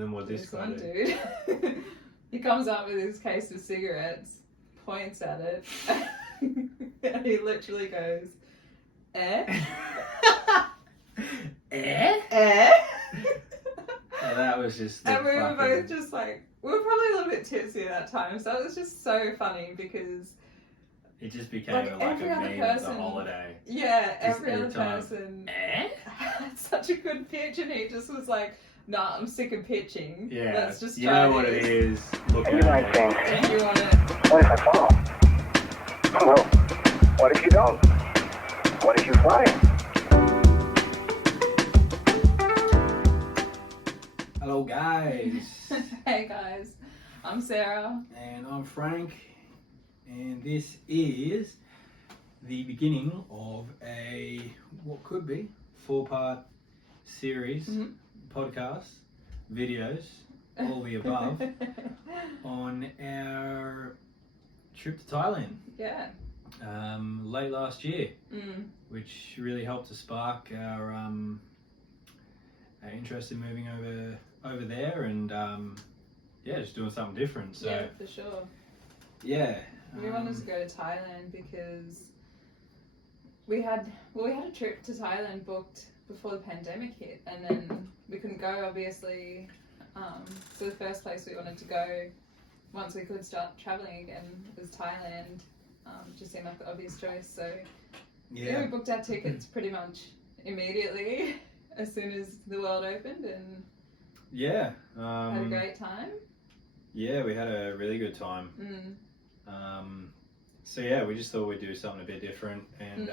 then what this guy dude. He comes up with his case of cigarettes, points at it, and he literally goes, "Eh? Eh? Eh?" Oh, that was just. And we were both just like, we were probably a little bit tipsy at that time, so it was just so funny because it just became like a every other meme person, of the holiday. Yeah, Just every every other time. person Eh? had such a good pitch, and he just was like, "Nah, I'm sick of pitching. Yeah. Let's just you try know what this." it is. Look And at you might it. think, And you want it. what if I fall? Well, what if you don't? What if you fly? Hello, guys. Hey guys, I'm Sarah. And I'm Frank. And this is the beginning of what could be 4-part series, podcast, videos, all the above, on our trip to Thailand. Yeah. Late last year, which really helped to spark our interest in moving over there and just doing something different. So yeah, for sure. Yeah. We wanted to go to Thailand because we had a trip to Thailand booked before the pandemic hit, and then we couldn't go, obviously. So the first place we wanted to go once we could start traveling again was Thailand. Just seemed like the obvious choice. So we booked our tickets pretty much immediately as soon as the world opened, and had a great time. Yeah, we had a really good time. We just thought we'd do something a bit different and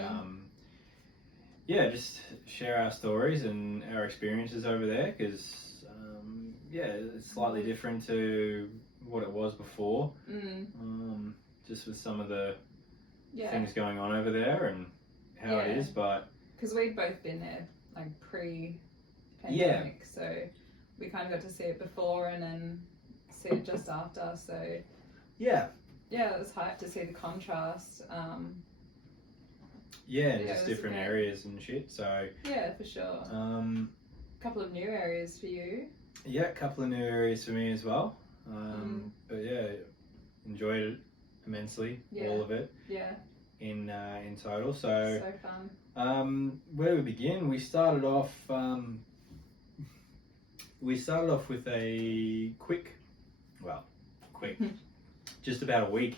just share our stories and our experiences over there because it's slightly different to what it was before. Just with some of the things going on over there and how it is, but because we'd both been there like pre-pandemic, so we kind of got to see it before and then see it just after. So it was hyped to see the contrast. Just different areas and shit. So yeah, for sure. A couple of new areas for you. Yeah, a couple of new areas for me as well. But enjoyed it immensely, all of it. Yeah. In total. So fun. Where do we begin? We started off with a quick, just about a week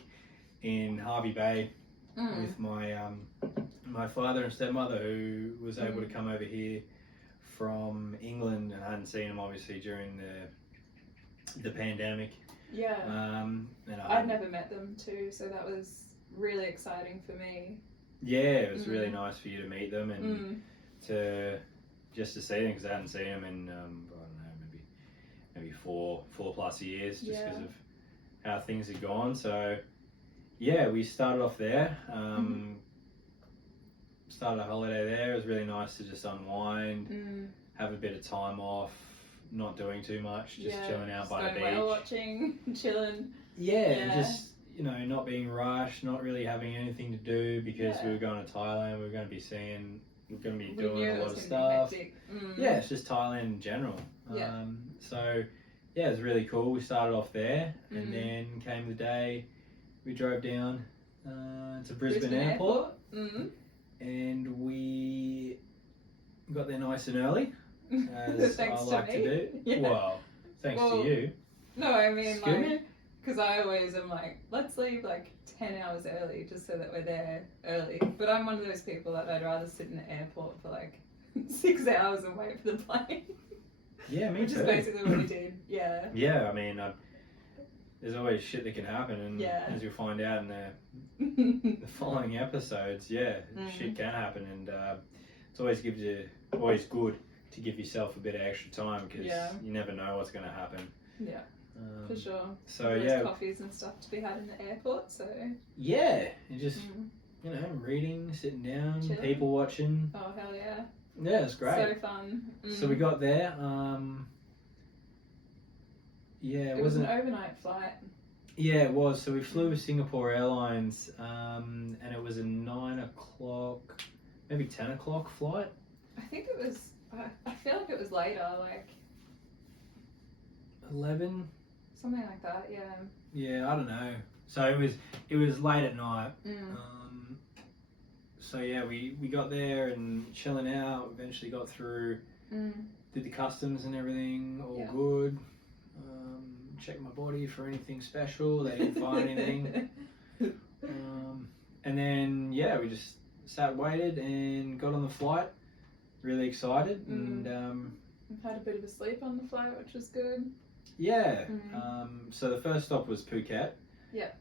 in Harvey Bay with my father and stepmother, who was able to come over here from England, and I hadn't seen him obviously during the pandemic. Yeah. And I'd never met them too, so that was really exciting for me. Yeah, it was really nice for you to meet them and to see them, because I hadn't seen them in I don't know, maybe four plus years, just because of how things had gone. So we started off there. Started a holiday there. It was really nice to just unwind, have a bit of time off, not doing too much, just chilling out by the beach. Whale watching, chilling. Just not being rushed, not really having anything to do because we were going to Thailand. We were going to be doing a lot of stuff. It's just Thailand in general. It was really cool. We started off there, and then came the day we drove down to Brisbane Airport. And we got there nice and early, as I like to do. Yeah. Well, thanks to you. No, I mean, because I always am like, let's leave like 10 hours early just so that we're there early. But I'm one of those people that I'd rather sit in the airport for like 6 hours and wait for the plane. Yeah, me Which too. is basically what we did. Yeah. Yeah, I mean, there's always shit that can happen, and as you'll find out in the following episodes, shit can happen, and it's always good to give yourself a bit of extra time, because you never know what's going to happen. Yeah, for sure. So there's coffees and stuff to be had in the airport. So you just reading, sitting down, chilling. People watching. Oh hell yeah! Yeah, it's great. So fun. So we got there. It was an overnight flight. Yeah, it was. So we flew with Singapore Airlines, and it was a 9 o'clock, maybe 10 o'clock flight. I think it was. I feel like it was later. Like 11. Something like that, yeah. Yeah, I don't know. So it was late at night. So yeah, we got there and chilling out. Eventually got through. Did the customs and everything. All good. Checked my body for anything special. They didn't find anything. And then yeah, we just sat, waited, and got on the flight. Really excited, and had a bit of a sleep on the flight, which was good. Yeah. So the first stop was Phuket. Yeah.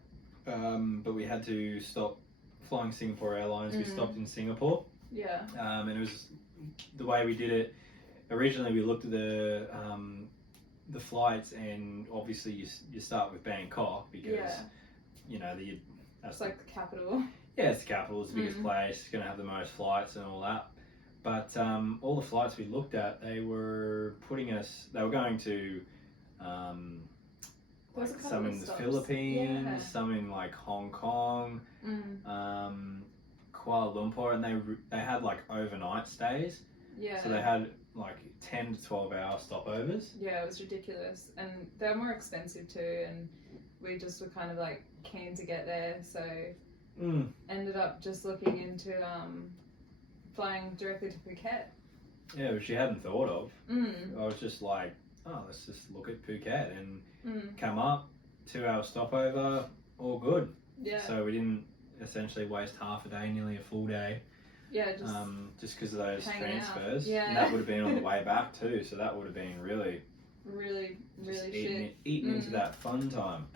But we had to stop flying Singapore Airlines. We stopped in Singapore. Yeah. And it was the way we did it. Originally, we looked at the flights, and obviously you start with Bangkok because you know that's like the capital. Yeah, it's the capital. It's the biggest place. It's going to have the most flights and all that. But all the flights we looked at, they were going to like some in the Philippines, some in like Hong Kong, Kuala Lumpur, and they had like overnight stays. Yeah. So they had like 10 to 12 hour stopovers. Yeah, it was ridiculous, and they were more expensive too. And we just were kind of like keen to get there, so ended up just looking into flying directly to Phuket. Yeah, which you hadn't thought of. I was just like, oh, let's just look at Phuket and come up, 2 hour stopover, all good. Yeah. So we didn't essentially waste half a day, nearly a full day. Yeah, just because of those transfers. Yeah. And that would have been on the way back too, so that would have been really eating into that fun time.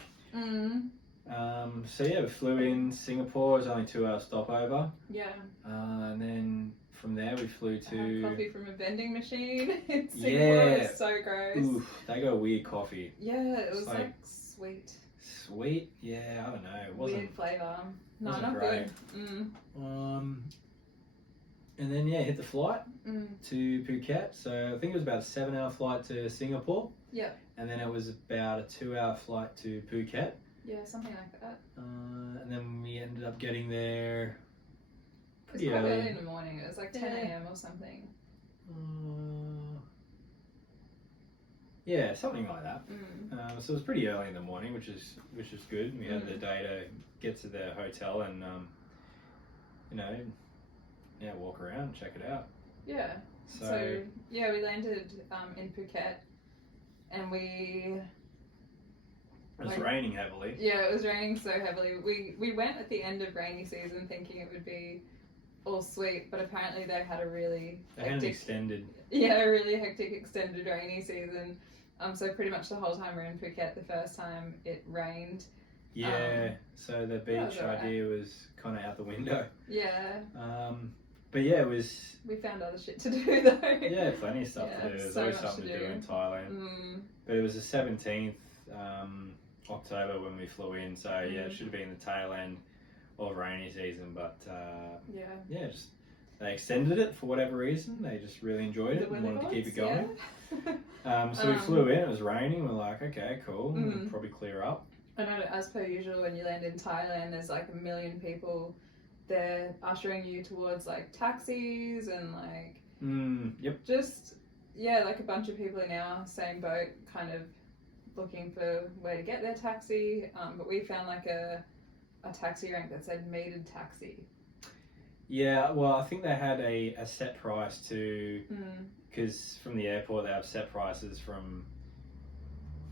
So yeah, we flew in Singapore. It was only 2 hour stopover. Yeah. And then from there we flew to coffee from a vending machine in Singapore. It was so gross. Oof, they got weird coffee. Yeah, it was like sweet. Sweet? Yeah, I don't know. It wasn't weird flavour. No, wasn't not great. Good. And then yeah, hit the flight to Phuket. So I think it was about a 7 hour flight to Singapore. Yeah. And then it was about a 2 hour flight to Phuket. Yeah, something like that. And then we ended up getting there pretty early. It was quite early in the morning. It was like 10 a.m. or something. Yeah, something like that. So it was pretty early in the morning, which is good. We had the day to get to the hotel and walk around, check it out. Yeah. So yeah, we landed in Phuket, and it was raining heavily. Yeah, it was raining so heavily. We went at the end of rainy season thinking it would be all sweet, but apparently they had a really extended extended rainy season. So pretty much the whole time we were in Phuket, the first time it rained. Yeah, so the beach idea was kind of out the window. Yeah. But yeah, it was... We found other shit to do though. Yeah, plenty of stuff to do. There's always something to do in Thailand. But it was the 17th October when we flew in, so yeah, it should have been the tail end of rainy season, but just they extended it for whatever reason. They just really enjoyed it and wanted to keep it going. Yeah. So we flew in, it was raining, we're like, okay, cool, we'll probably clear up. I know, as per usual, when you land in Thailand, there's like a million people there ushering you towards like taxis and like just like a bunch of people in our same boat kind of looking for where to get their taxi, but we found like a taxi rank that said metered taxi. Yeah, well, I think they had a set price too, because from the airport they have set prices from.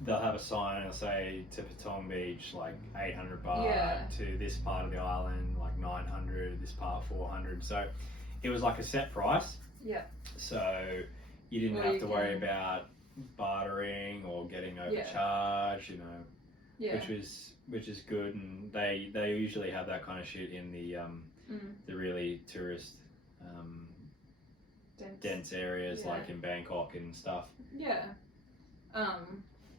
They'll have a sign that'll say to Patong Beach like 800 baht, to this part of the island like 900, this part 400. So it was like a set price. Yeah. So you didn't have to worry about bartering or getting overcharged, which is good. And they usually have that kind of shit in the really tourist dense areas like in Bangkok and stuff. Yeah.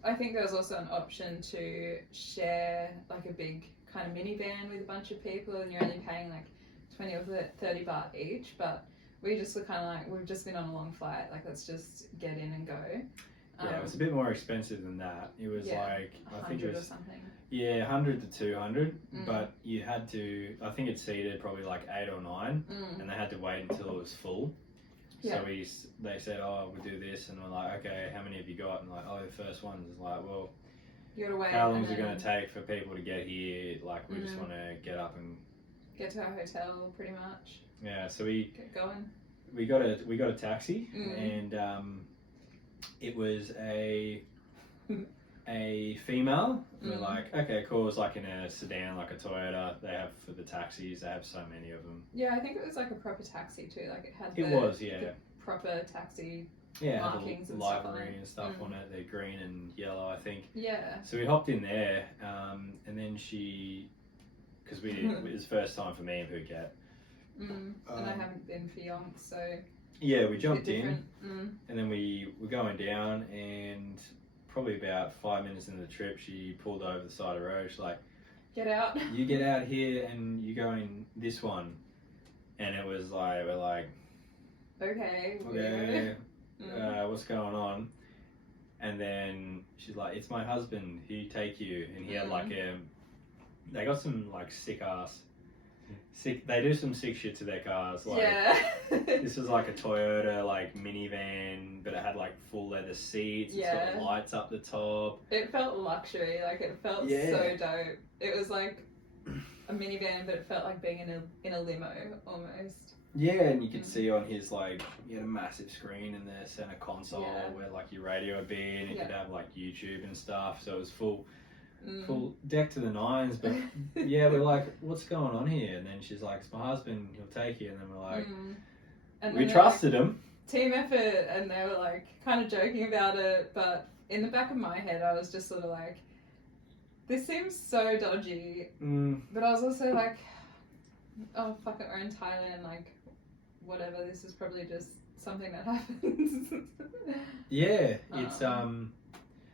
I think there was also an option to share like a big kind of minivan with a bunch of people, and you're only paying like 20 or 30 baht each, but we just were kind of like, we've just been on a long flight, like let's just get in and go. Yeah, it was a bit more expensive than that. It was like, I think it was, or something. Yeah, 100 to 200, but you had to, I think it seated probably like 8 or 9, and they had to wait until it was full. Yeah. So they said, oh, we'll do this, and we're like, okay, how many have you got? And like, oh, the first one's like, well, You gotta wait. how long and is it then going to take for people to get here? Like, we just Mhm. want to get up and get to our hotel, pretty much. yeah. So we Get going. got a taxi, Mm. and it was a female. We're like, okay, cool. It's like in a sedan, like a Toyota. They have for the taxis. They have so many of them. Yeah, I think it was like a proper taxi too. Like it had. It was, yeah. The proper taxi. Yeah, it had Markings the and stuff on livery it. and stuff on it. They're green and yellow, I think. Yeah. So we hopped in there, and then because it was the first time for me in Phuket. And I haven't been for yonks, so. Yeah, we it's a jumped bit in, different. and then we were going down, and probably about 5 minutes into the trip, she pulled over the side of the road. She's like, Get out. "You get out here, and you go in this one." And it was like, we're like, Okay. okay, weird. what's going on? And then she's like, "It's my husband. He'll take you." And he had like they got some like they do some sick shit to their cars. Like, Yeah. this was like a Toyota like minivan, but it had like full leather seats. It's got lights up the top. It felt luxury. Like it felt so dope. It was like a minivan, but it felt like being in a limo almost. Yeah, and you could see on his like, he had a massive screen in the center console where like your radio would be, and you could have like YouTube and stuff. So it was full deck to the nines. But yeah, we're like, what's going on here? And then she's like, it's my husband, he'll take you. And then we're like, and we trusted him. Team effort, and they were like kind of joking about it, but in the back of my head, I was just sort of like, this seems so dodgy. But I was also like, oh fuck it, we're in Thailand, like whatever, this is probably just something that happens. Yeah, it's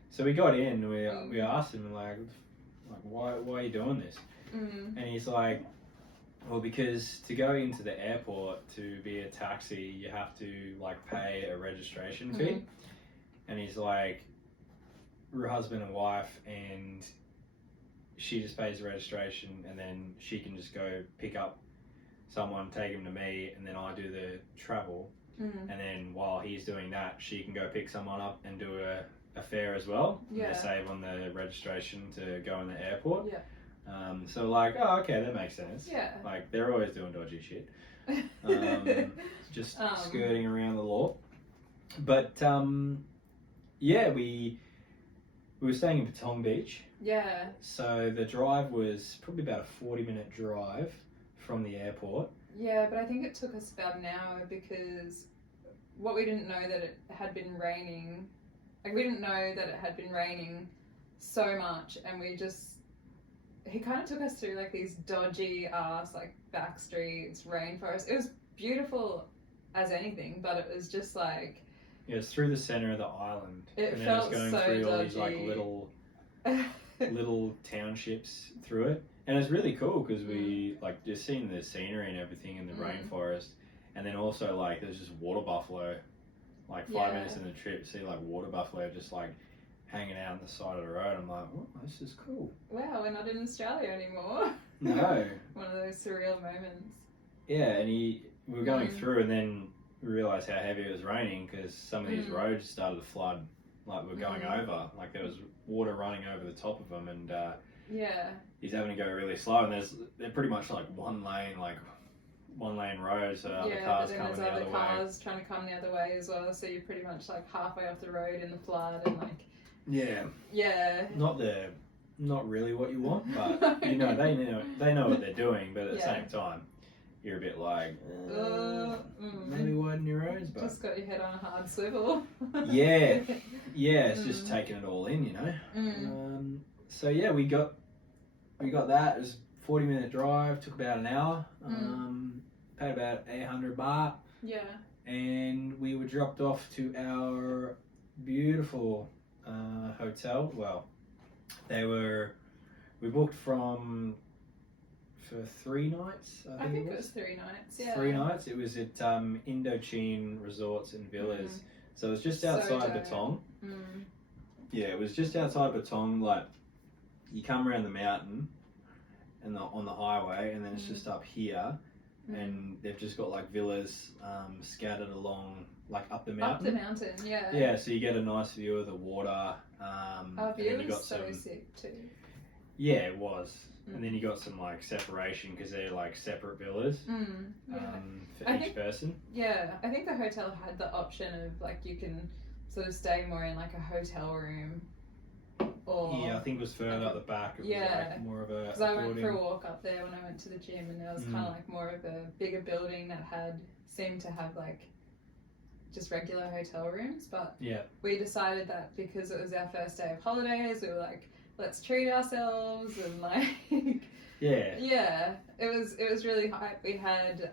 so we got in, we asked him like why are you doing this? And he's like, well, because to go into the airport to be a taxi, you have to like pay a registration fee. And he's like, we're husband and wife, and she just pays the registration, and then she can just go pick up someone, take him to me, and then I do the travel. And then while he's doing that, she can go pick someone up and do a fare as well. Yeah. They save on the registration to go in the airport. Yeah. So like, oh, okay, that makes sense. Yeah. Like, they're always doing dodgy shit. Just skirting around the law. But yeah, we were staying in Patong Beach. Yeah. So the drive was probably about a 40-minute drive from the airport. Yeah, but I think it took us about an hour because what we didn't know that it had been raining. Like, we didn't know that it had been raining so much, and he kind of took us through like these dodgy ass like back streets, rainforest. It was beautiful as anything, but it was just like, yeah, it's through the center of the island. It felt then it's going so through all these dodgy. like little townships through it. And it's really cool because we like just seeing the scenery and everything in the rainforest, and then also like there's just water buffalo, like 5 minutes in the trip, see like water buffalo just like hanging out on the side of the road. I'm like, oh, this is cool. Wow, we're not in Australia anymore. No. One of those surreal moments. Yeah, and we were going through, and then we realised how heavy it was raining because some of these roads started to flood. Like we're going over, like there was water running over the top of them, and yeah. He's having to go really slow, and they're pretty much like one lane road, so other cars coming the other way. Other cars trying to come the other way as well, so you're pretty much like halfway off the road in the flood, and like not really what you want, but you know they know what they're doing, but at the same time you're a bit like maybe widen your roads, but just got your head on a hard swivel. It's just taking it all in, you know. So yeah, we got that. It was a 40-minute drive, took about an hour. Paid about 800 baht. Yeah. And we were dropped off to our beautiful hotel. Well, we booked for 3 nights. I think it was 3 nights. Yeah. 3 nights. It was at Indochine Resorts and Villas. So it was just outside Patong. Yeah, it was just outside Patong. Like, you come around the mountain and on the highway, and then it's just up here, and they've just got like villas scattered along, like up the Up mountain. the mountain, yeah. Yeah, so you get a nice view of the water. Our and view then you got was so some. sick too. Yeah, it was. And then you got some like separation because they're like separate villas Yeah. for I each think- person. Yeah, I think the hotel had the option of like you can sort of stay more in like a hotel room, or Yeah, I think it was further up the back. It was Yeah. like more of a. because I went building. for a walk up there when I went to the gym, and there was kind of like more of a bigger building that seemed to have like just regular hotel rooms. But Yeah. we decided that because it was our first day of holidays, we were like, let's treat ourselves and like. Yeah. Yeah, it was really hype. We had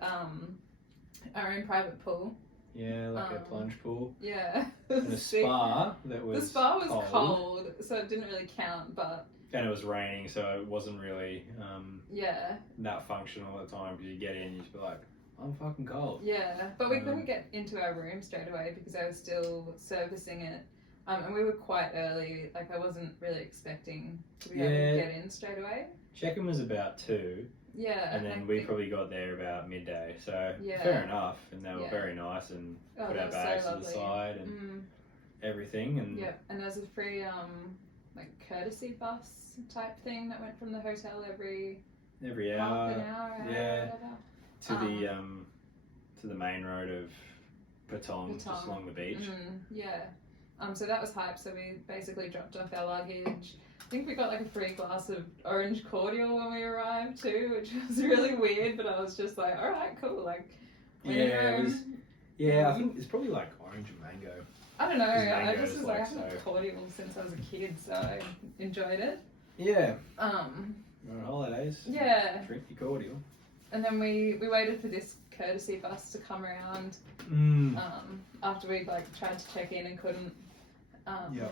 our own private pool. Yeah, like a plunge pool. Yeah. And a Sick. spa that was. The spa was cold, so it didn't really count, but And it was raining, so it wasn't really yeah. that functional at the time because you get in, you just be like, I'm fucking cold. Yeah, but we couldn't get into our room straight away because I was still servicing it. And we were quite early, like I wasn't really expecting to be able to get in straight away. Check-in was about 2, Yeah. and then I we think- probably got there about midday, so Yeah. fair enough. And they were Yeah. very nice and Oh, put that our was bags so to the lovely. side and everything. And Yeah, and there's a free like courtesy bus type thing that went from the hotel every every half hour an hour, yeah. whatever. To the main road of Patong, just Patong. along the beach. Yeah. So that was hype. So we basically dropped off our luggage. I think we got like a free glass of orange cordial when we arrived too, which was really weird. But I was just like, all right, cool. Like, Yeah, it was. Yeah, I think it's probably like orange and mango. I don't know. Because I mango just is was like, like I've had so- cordial since I was a kid, so I enjoyed it. Yeah. Um, We're on holidays. yeah. Drink your cordial. And then we waited for this courtesy bus to come around. After we like tried to check in and couldn't. Yeah.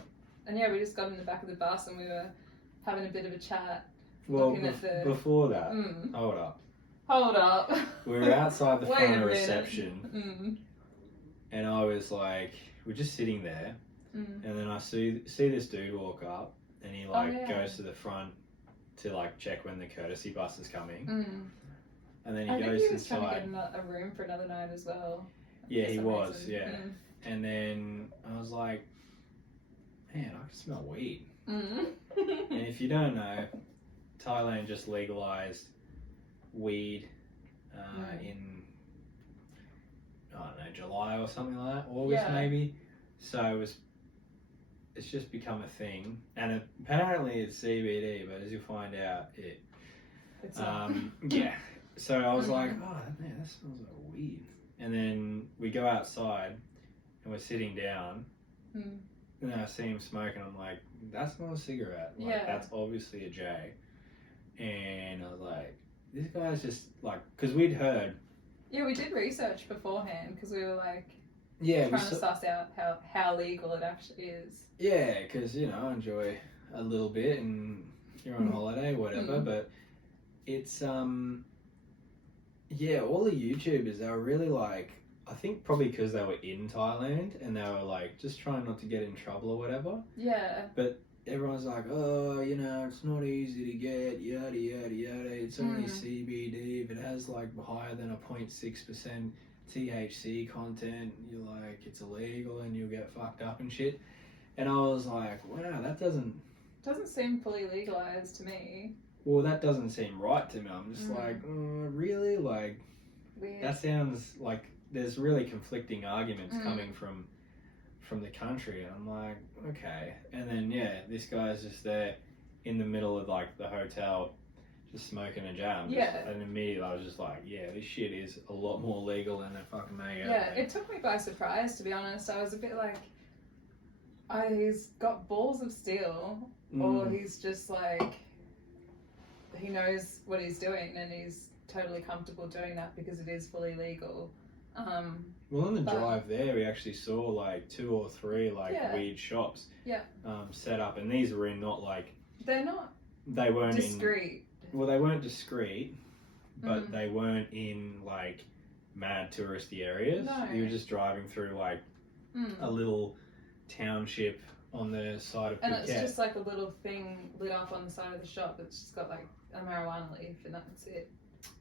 And yeah, we just got in the back of the bus and we were having a bit of a chat. Well, Looking at the- before that, hold up. Hold up. We were outside the Wait front a of minute. reception, and I was like, we're just sitting there, and then I see this dude walk up, and he like goes to the front to like check when the courtesy bus is coming, and then he I think goes he to the was trying to side. get a room for another night as well. Yeah, for he some was. reason. Yeah, and then I was like, man, I can smell weed. And if you don't know, Thailand just legalized weed in, I don't know, July or something like that, August Yeah. maybe. So it's just become a thing, and apparently it's CBD, but as you'll find out, It's not. yeah. So I was like, oh man, that smells like weed. And then we go outside, and we're sitting down. And then I see him smoking. I'm like, that's not a cigarette. Like, Yeah. that's obviously a J. And I was like, this guy's just like, because we'd heard. Yeah, we did research beforehand because we were like Yeah, trying to suss out how legal it actually is. yeah, because you know, I enjoy a little bit, and you're on holiday, whatever. But it's yeah, all the YouTubers, they were really like, I think probably because they were in Thailand and they were like just trying not to get in trouble or whatever. Yeah. Everyone's like, oh, you know, it's not easy to get, yada, yada, yada. It's only CBD. If it has, like, higher than a 0.6% THC content, you're like, it's illegal and you'll get fucked up and shit. And I was like, wow, that doesn't seem fully legalized to me. well, that doesn't seem right to me. I'm just like, really? Like, Weird. that sounds like there's really conflicting arguments coming from the country, and I'm like, okay. And then yeah, this guy's just there in the middle of like the hotel just smoking a jam. Yeah. And immediately I was just like, yeah, this shit is a lot more legal than they fucking make out. Yeah, it took me by surprise, to be honest. I was a bit like, he's got balls of steel, or he's just like, he knows what he's doing and he's totally comfortable doing that because it is fully legal. Well, on the drive there, we actually saw like 2 or 3 like weed shops set up, and these were in not like, they're not they weren't discreet. well, they weren't discreet, but they weren't in like mad touristy areas. No. You were just driving through like a little township on the side of And Phuket. it's just like a little thing lit up on the side of the shop. It's just got like a marijuana leaf and that's it.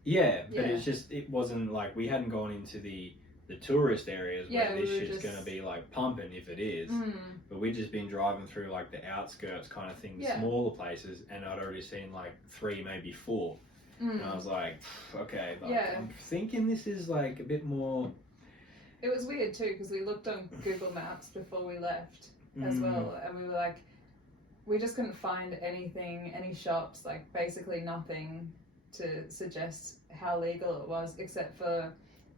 Yeah, but Yeah. it's just, it wasn't like, we hadn't gone into the tourist areas Yeah, where we this were shit's just- gonna be like pumping if it is. But we'd just been driving through like the outskirts kind of thing, the Yeah. smaller places, and I'd already seen like 3, maybe 4. And I was like, okay, like, Yeah. I'm thinking this is like a bit more. It was weird too because we looked on Google Maps before we left as well, and we were like, we just couldn't find anything, any shops, like basically nothing to suggest how legal it was, except for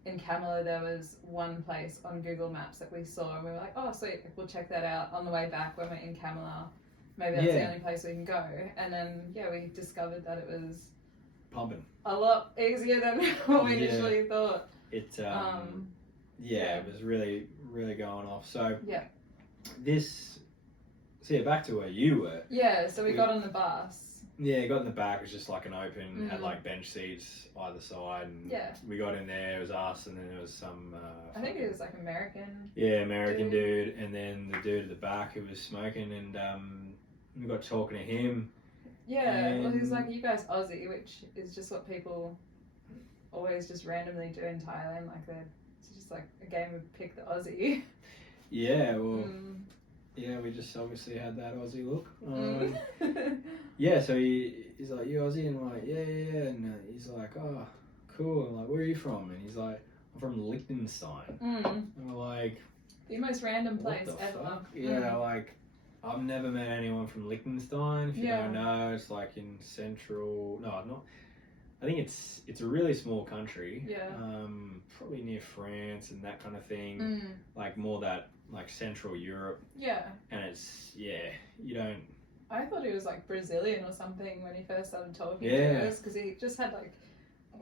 in Kamala there was one place on Google Maps that we saw, and we were like, oh sweet, we'll check that out on the way back when we're in Kamala. Maybe that's the Yeah. only place we can go. And then we discovered that it was Pumping. a lot easier than what we Yeah. initially thought. It it was really, really going off. So Yeah. back to where you were. Yeah, so we got on the bus. Yeah, got in the back. It was just like an open, had Mm. like bench seats either side, and Yeah. we got in there. It was us, and then there was some. I think it was like American. Yeah, American dude, and then the dude at the back who was smoking, and we got talking to him. Yeah, well, he was And- like, you guys Aussie, which is just what people always just randomly do in Thailand. Like, it's just like a game of pick the Aussie. Yeah, well, Mm. yeah, we just obviously had that Aussie look. Mm. Yeah, so he's like, you Aussie? And I'm like, yeah, and he's like, oh, cool. I'm like, where are you from? And he's like, I'm from Liechtenstein. Mm. And we're like, The most random what place the ever. fuck? Yeah, like, I've never met anyone from Liechtenstein. If you Yeah. don't know, it's like in central. No, not. I think it's a really small country. Yeah. Probably near France and that kind of thing. Mm. Like more that like Central Europe, Yeah. and it's you don't. I thought he was like Brazilian or something when he first started talking Yeah. to us because he just had like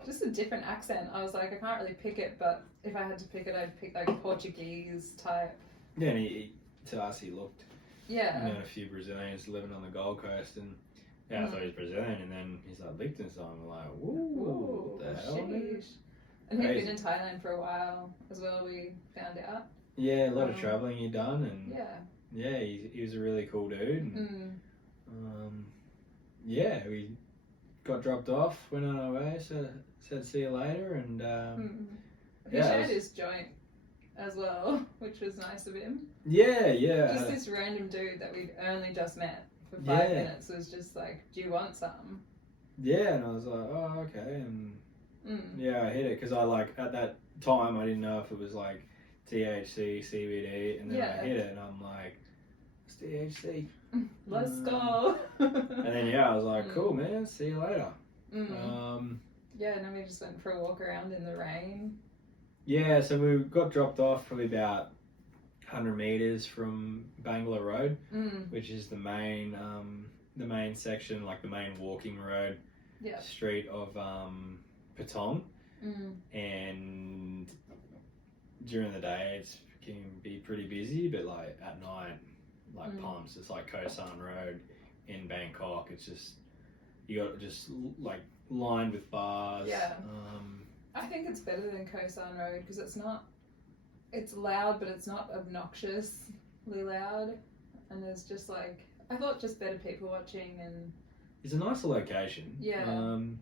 just a different accent. I was like, I can't really pick it, but if I had to pick it, I'd pick like Portuguese type. Yeah, and to us he looked. Yeah. You know, a few Brazilians living on the Gold Coast, and I thought he was Brazilian, and then he's like Liechtenstein. We're like, whoa, what the hell? Man? sheesh. And he'd Crazy. been in Thailand for a while as well, we found out. Yeah, a lot of Um, traveling he'd done, and Yeah. he was a really cool dude. And, Mm. we got dropped off, went on our way, said see you later, and He yeah, it shared was- his joint as well, which was nice of him. yeah. Just this random dude that we'd only just met for 5 Yeah. minutes was just like, do you want some? Yeah, and I was like, oh, okay, and Mm. yeah, I hit it because I like at that time I didn't know if it was like THC, CBD, and then Yeah. I hit it, and I'm like, it's THC, Let's Mm. go. and then I was like, Mm. cool, man, see you later. Mm. Yeah, and then we just went for a walk around in the rain. Yeah, so we got dropped off probably about 100 meters from Bangalore Road, Mm. which is the main section, like the main walking road Yeah. street of Patong. Mm. And during the day it can be pretty busy, but like at night, like pumps, it's like Koh San Road in Bangkok. It's just you got just like lined with bars. Yeah. I think it's better than Koh San Road because it's loud, but it's not obnoxiously loud. And there's just like, I thought just better people watching and it's a nicer location. Yeah.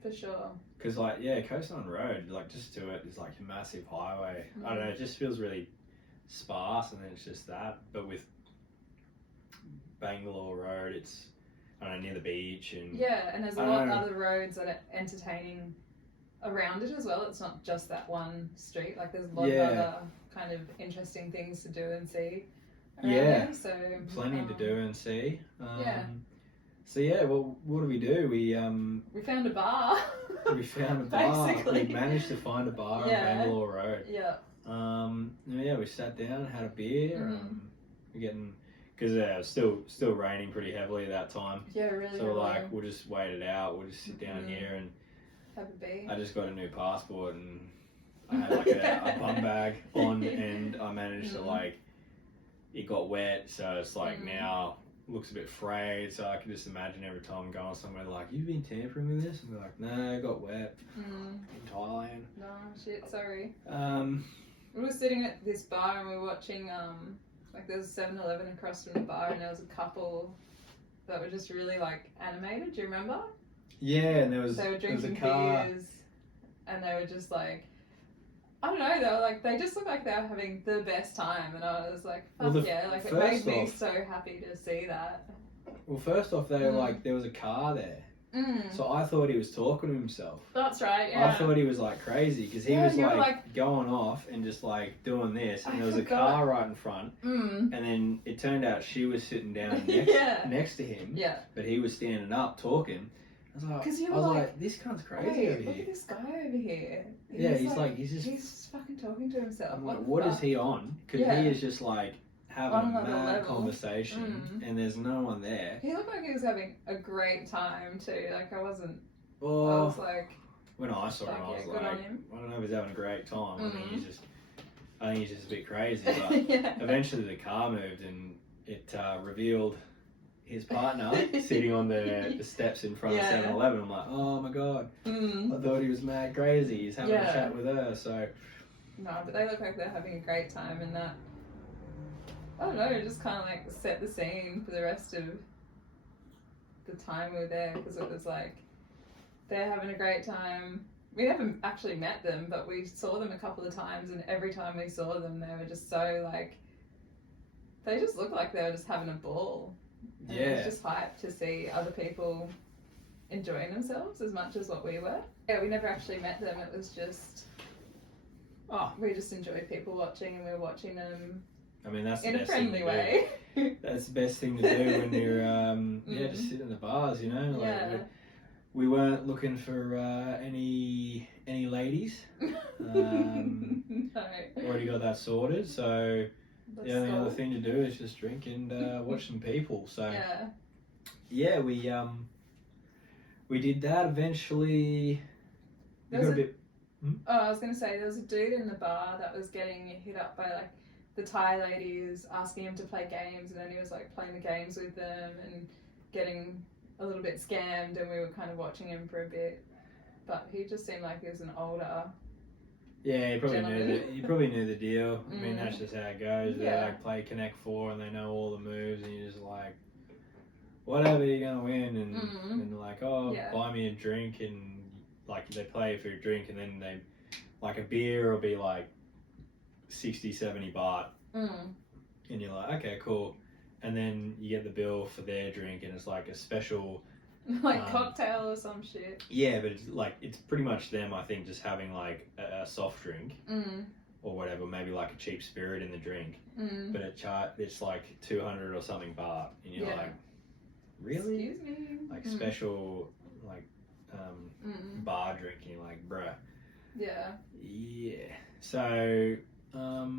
for sure. Because Koh San Road, like just to it is like a massive highway. I don't know, it just feels really sparse, and then it's just that. But with Bangalore Road, it's near the beach, and Yeah, and there's a I lot don't of know. other roads that are entertaining around it as well. It's not just that one street. Like there's a lot Yeah. of other kind of interesting things to do and see around Yeah. there. So plenty to do and see. Yeah. So well, what do? We we found a bar. we found a bar. Basically. We managed to find a bar Yeah. on Bangalore Road. Yeah. We sat down, had a beer. Mhm. We're getting because it was still raining pretty heavily at that time. Yeah, really. So we're really like, we'll just wait it out. We'll just sit down Mhm. here, and have a beer. I just got a new passport, and I had like a bum bag on, and I managed to Mhm. it got wet, so it's like Mhm. now looks a bit frayed. So I can just imagine every time I'm going somewhere like, you've been tampering with this, and they're like, no, it got wet in Thailand. No shit, sorry. Um, We were sitting at this bar and we were watching like there was a 7-Eleven across from the bar and there was a couple that were just really like animated. Do you remember? yeah, and there was They were there was a drinking car. beers. and they were just like, I don't know, they were like, they just looked like they were having the best time, and I was like, fuck yeah, like it made me so happy to see that. Well, first off, they were like, there was a car there. So I thought he was talking to himself. That's right, yeah. I thought he was like crazy because he was like going off and just like doing this, and there was a car right in front, and then it turned out she was sitting down next to him, but he was standing up talking. I was like, this cunt's crazy over look here. At this guy over here. He's just fucking talking to himself. I'm like, what is he on? Because he is just like having a mad conversation, and there's no one there. He looked like he was having a great time too. Like I was like, when I saw him, I was like, I don't know if he's having a great time. I think he's just a bit crazy. But eventually the car moved, and it revealed his partner sitting on the steps in front of 7-Eleven. I'm like, oh my god, I thought he was mad crazy. He's having a chat with her. So no, but they look like they're having a great time, and that, I don't know, it just kind of like set the scene for the rest of the time we were there, because it was like they're having a great time. We never actually met them, but we saw them a couple of times, and every time we saw them, they were just so like, they just looked like they were just having a ball. And it was just hype to see other people enjoying themselves as much as what we were. Yeah, we never actually met them. It was just, we just enjoyed people watching, and we were watching them. I mean, that's in a friendly way. That's the best thing to do when you're just sitting in the bars, you know. Like, we weren't looking for any ladies. No. Already got that sorted, so the only other thing to do is just drink and watch some people. So we did that eventually. I was gonna say, there was a dude in the bar that was getting hit up by like the Thai ladies asking him to play games, and then he was like playing the games with them and getting a little bit scammed, and we were kind of watching him for a bit, but he just seemed like he was an older he probably knew the deal. I mean, that's just how it goes. They like play Connect 4 and they know all the moves, and you're just like, whatever, you're gonna win, and they're like, buy me a drink, and like they play for a drink, and then they, like, a beer will be like 60-70 baht, and you're like, okay, cool, and then you get the bill for their drink, and it's like a special cocktail or some shit. Yeah, but it's pretty much them, I think, just having like a soft drink or whatever, maybe like a cheap spirit in the drink, but it's like 200 or something baht, and you're like, really? Excuse me? Like special like bar drinking, like, bruh. Yeah. So so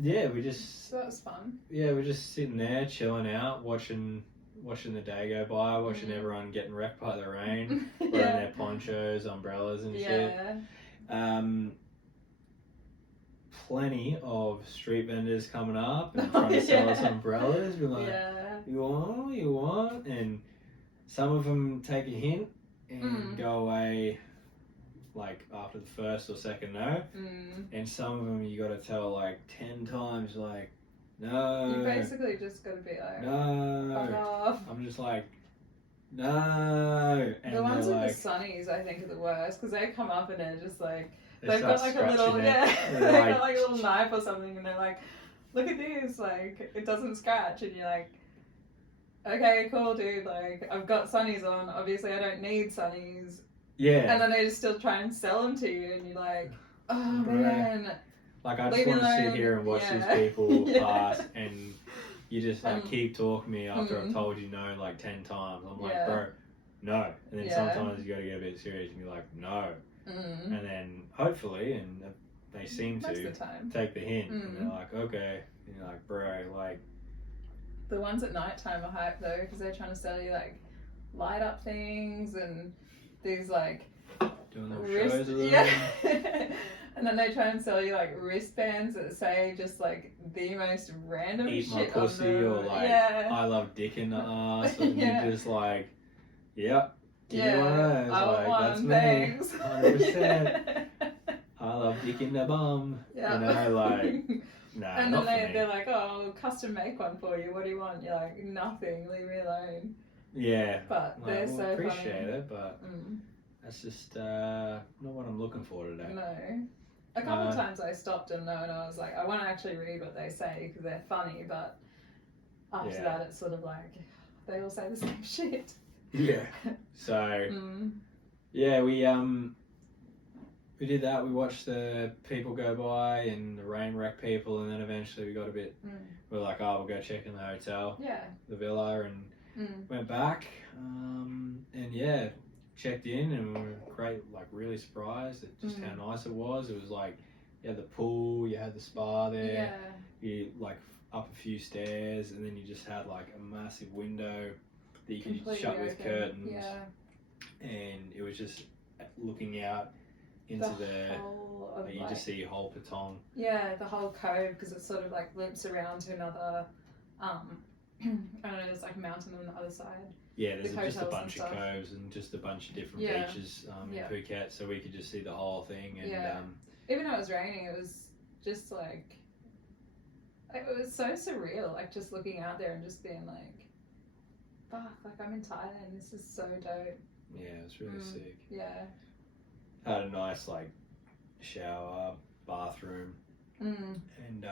that was fun. we're just sitting there chilling out, watching the day go by, watching everyone getting wrecked by the rain, wearing their ponchos, umbrellas and shit. Plenty of street vendors coming up and trying to sell us umbrellas. We're like, you want? And some of them take a hint and go away like after the first or second no. And some of them you got to tell like 10 times, like, no. You basically just got to be like, no. fuck off. I'm just like, no. And the ones with like, the sunnies, I think, are the worst, because they come up and they're just like, they they've got like a little, scratching it. they've got like a little knife or something, and they're like, look at this, like, it doesn't scratch, and you're like, okay, cool, dude, like, I've got sunnies on, obviously I don't need sunnies. Yeah. And then they just still try and sell them to you, and you're like, oh man. Like, I just want to sit here and watch these people pass, and you just like keep talking to me after I've told you no like 10 times. I'm like, bro, no. And then sometimes you got to get a bit serious and be like, no. And then hopefully, and they seem to take the hint, and they're like, okay. And you're like, bro, like. The ones at night time are hype though, because they're trying to sell you like light up things and these like doing little shows with them. And then they try and sell you like wristbands that say just like the most random Eat shit my pussy, or like I love dick in the ass, and you're just like, yep, give me one of those. I want one, that's thanks. me, 100%. I love dick in the bum. Yeah. You know, like, nah. And not then for me. they're like, oh, we'll custom make one for you. What do you want? You're like, nothing. Leave me alone. Yeah. But they're so appreciate funny. it, but That's just not what I'm looking for today. No. A couple of times I stopped them though, and I was like, I want to actually read what they say because they're funny, but after that it's sort of like they all say the same shit. Yeah. So yeah, we did that. We watched the people go by and the rain wreck people, and then eventually we got a bit. We were like, oh, we'll go check in the hotel, the villa, and went back. And yeah, checked in, and we were really surprised at just how nice it was. It was like you had the pool, you had the spa there, you like up a few stairs, and then you just had like a massive window that you could shut with curtains, and it was just looking out into you just see whole Patong. Yeah, the whole cove, because it sort of like loops around to another. I don't know. There's like a mountain on the other side. Yeah, there's just a bunch of coves and just a bunch of different beaches in Phuket, so we could just see the whole thing. And even though it was raining, it was just like it was so surreal. Like just looking out there and just being like, "Fuck! Like I'm in Thailand. This is so dope." Yeah, it was really sick. Yeah. Had a nice like shower, bathroom, and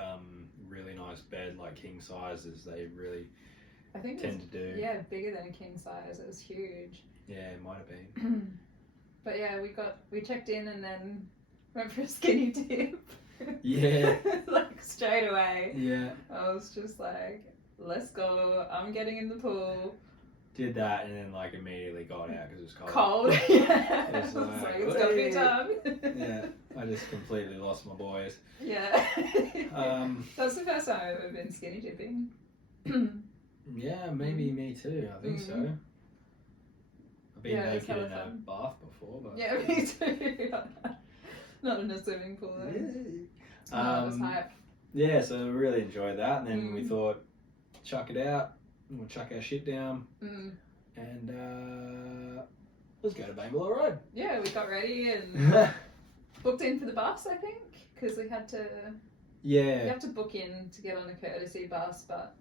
really nice bed, like king sizes. They really tend to do. Yeah, bigger than a king size. It was huge. Yeah, it might have been. But yeah, we checked in and then went for a skinny dip. Yeah. Like straight away. Yeah. I was just like, let's go. I'm getting in the pool. Did that and then like immediately got out because it was cold. Cold. Yeah. It was like, it's got to be time. Yeah. I just completely lost my boys. Yeah. That's the first time I've ever been skinny dipping. Yeah, maybe me too. I think so. I've been naked in a bath before, but yeah, me too. Not in a swimming pool though. Yeah. It was hype. Yeah, so we really enjoyed that, and then we thought, chuck it out. We'll chuck our shit down and let's go to Bangalore Road. Yeah, we got ready and booked in for the bus, I think, because we had to. Yeah. You have to book in to get on a courtesy bus, but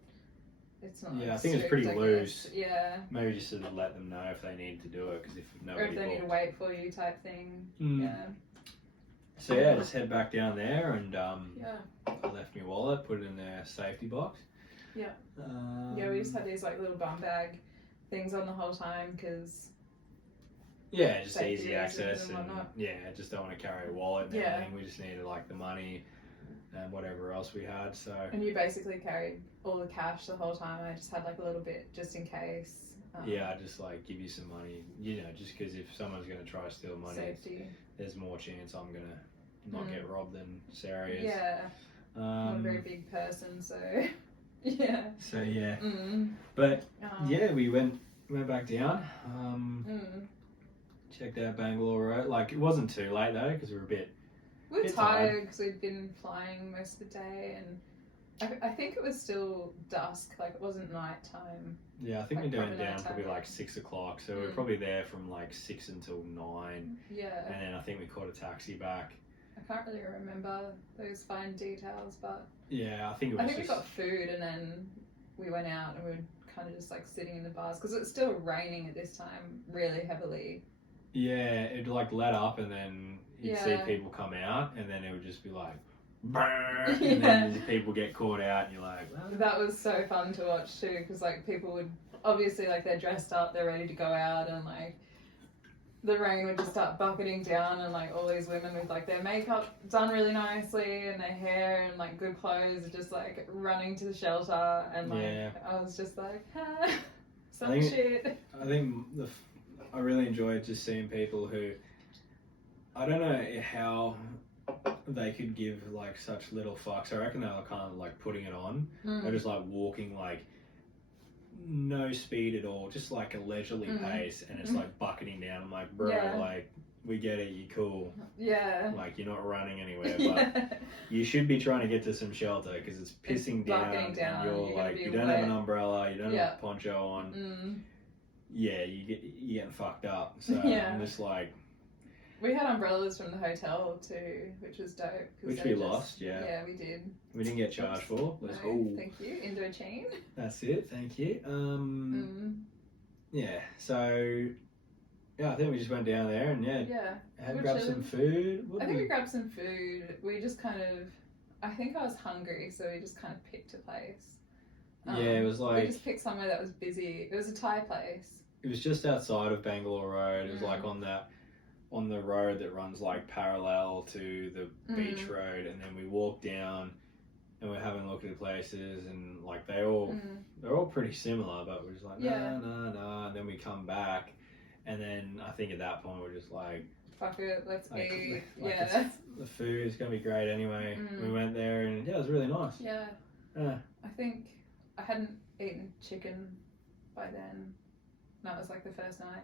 it's not. Yeah, I think it's pretty loose. Yeah. Maybe just to let them know if they need to do it, because if nobody. Or if they need to wait for you, type thing. Yeah. So yeah, just head back down there and I left my wallet, put it in their safety box. Yeah. Yeah, we just had these like little bum bag things on the whole time because. Yeah, just easy access and just don't want to carry a wallet and everything. We just needed like the money and whatever else we had. So. And you basically carried all the cash the whole time. I just had like a little bit just in case. Yeah, I just like give you some money, just because if someone's gonna try to steal money, safety. There's more chance I'm gonna not get robbed than Sarah is. Yeah. Not a very big person, so. Yeah. So yeah, but yeah, we went back down. Checked out Bangalore Road. Like it wasn't too late though because we were a bit. We were tired because we'd been flying most of the day, and I think it was still dusk. Like it wasn't night time. Yeah, I think we went down probably like 6 o'clock. So we were probably there from like 6 until 9. Yeah. And then I think we caught a taxi back. I can't really remember those fine details, but yeah, I think it was. I think we got food and then we went out and we were kind of just like sitting in the bars because it was still raining at this time, really heavily. Yeah, it like let up and then you'd see people come out and then it would just be like, and then people get caught out and you're like, oh. That was so fun to watch too because like people would obviously like they're dressed up, they're ready to go out and like. The rain would just start bucketing down and like all these women with like their makeup done really nicely and their hair and like good clothes just like running to the shelter and like I was just like shit. I think I really enjoyed just seeing people who I don't know how they could give like such little fucks. I reckon they were kind of like putting it on. They're just like walking like no speed at all, just like a leisurely pace, and it's like bucketing down. I'm like, bro, like we get it, you're cool. Yeah. Like you're not running anywhere, but you should be trying to get to some shelter because it's pissing down, and you're like, you don't have an umbrella, you don't have a poncho on. Yeah, you're getting fucked up. So I'm just like. We had umbrellas from the hotel too, which was dope. Which we lost, Yeah, we did. We didn't get charged for. Let's go. Thank you, Indochine. That's it. Thank you. Yeah. So, yeah, I think we just went down there and Yeah. had We're grabbed chilling. some food. What I did think we grabbed some food. We just kind of, I think I was hungry, so we just kind of picked a place. Yeah, it was we like just picked somewhere that was busy. It was a Thai place. it was just outside of Bangalore Road. It was Mm. like on the road that runs like parallel to the beach road, and then we walked down and we're having a look at the places, and like they're all pretty similar, but we're just like nah, and then we come back, and then I think at that point we're just like Fuck it, let's eat. it's- the food is gonna be great anyway. We went there and it was really nice. Yeah. Yeah. I think I hadn't eaten chicken by then. That was like the first night.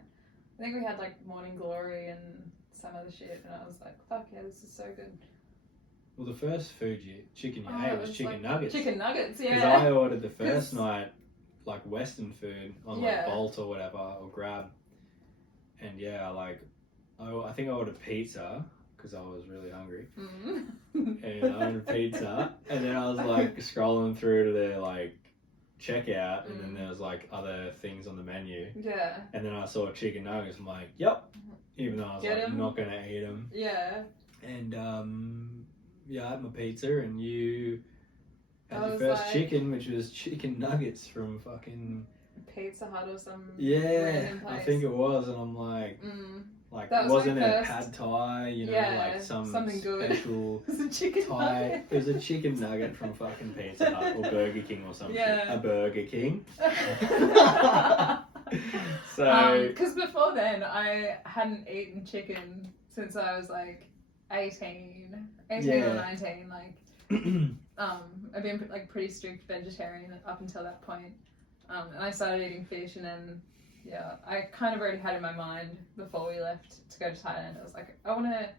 I think we had like morning glory and some other shit, and I was like, fuck yeah, this is so good. Well, the first food chicken you ate was chicken like nuggets. Chicken nuggets, Because yeah. I ordered the first night like Western food on like Yeah. Bolt or whatever or Grab, and I think I ordered pizza because I was really hungry, and I ordered pizza, and then I was like scrolling through to the like checkout, and then there was like other things on the menu, Yeah. and then I saw chicken nuggets. I'm like, yep, even though I was Get like 'em. not gonna eat them, Yeah. and I had my pizza, and you had I your was first like- chicken, which was chicken nuggets from fucking Pizza Hut or some yeah, random I place. think it was, and I'm like, That was wasn't my it first- pad thai, you know, Yeah, like something good. special It was a chicken Thai. nugget. It was a chicken nugget from fucking Pizza Hut or Burger King or something. Yeah. A Burger King. So because before then I hadn't eaten chicken since I was like 18 or Yeah. 19. Like I've been like pretty strict vegetarian up until that point. And I started eating fish, and then I kind of already had in my mind before we left to go to Thailand. I was like, I want to